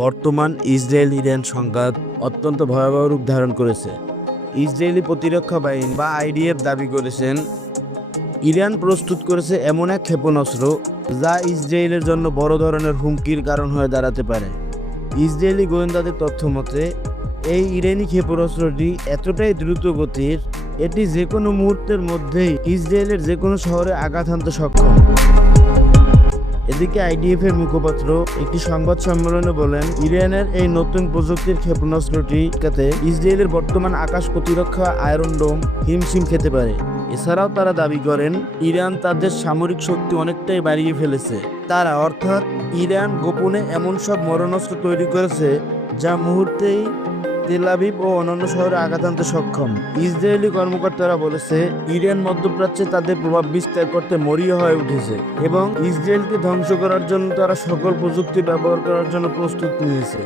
বর্তমান Israel Iran সংঘাত অত্যন্ত ভয়াবহ রূপ ধারণ করেছে। ইসরায়েলি প্রতিরক্ষা বাহিনী বা আইডিএফ দাবি করেছেন ইরান প্রস্তুত করেছে এমন এক ক্ষেপণাস্ত্র যা ইসরায়েলের জন্য বড় ধরনের হুমকির কারণ হয়ে দাঁড়াতে পারে। ইসরায়েলি গোয়েন্দাদের তথ্য মতে এই ইরানি ক্ষেপণাস্ত্রটি এতটাই দ্রুত গতির, এটি যে কোনো মুহূর্তের মধ্যেই ইসরায়েলের যে কোনো শহরে আঘাত হানতে সক্ষম। এদিকে আইডিএফ এর মুখপাত্র একটি সংবাদ সম্মেলনে বলেন, ইরানের এই নতুন প্রযুক্তির ক্ষেপণাস্ত্রটি ইসরায়েলের বর্তমান আকাশ প্রতিরক্ষা আয়রন ডোম হিমশিম খেতে পারে। এছাড়াও তারা দাবি করেন ইরান তাদের সামরিক শক্তি অনেকটাই বাড়িয়ে ফেলেছে। তারা অর্থাৎ ইরান গোপনে এমন সব মরণাস্ত্র তৈরি করেছে যা মুহূর্তেই তেল আবিব ও অন্যান্য শহরে আঘাত আনতে সক্ষম। ইসরায়েলি কর্মকর্তারা বলেছে ইরান মধ্যপ্রাচ্যে তাদের প্রভাব বিস্তার করতে মরিয়া হয়ে উঠেছে এবং ইসরায়েলকে ধ্বংস করার জন্য তারা সকল প্রযুক্তি ব্যবহার করার জন্য প্রস্তুত নিয়েছে।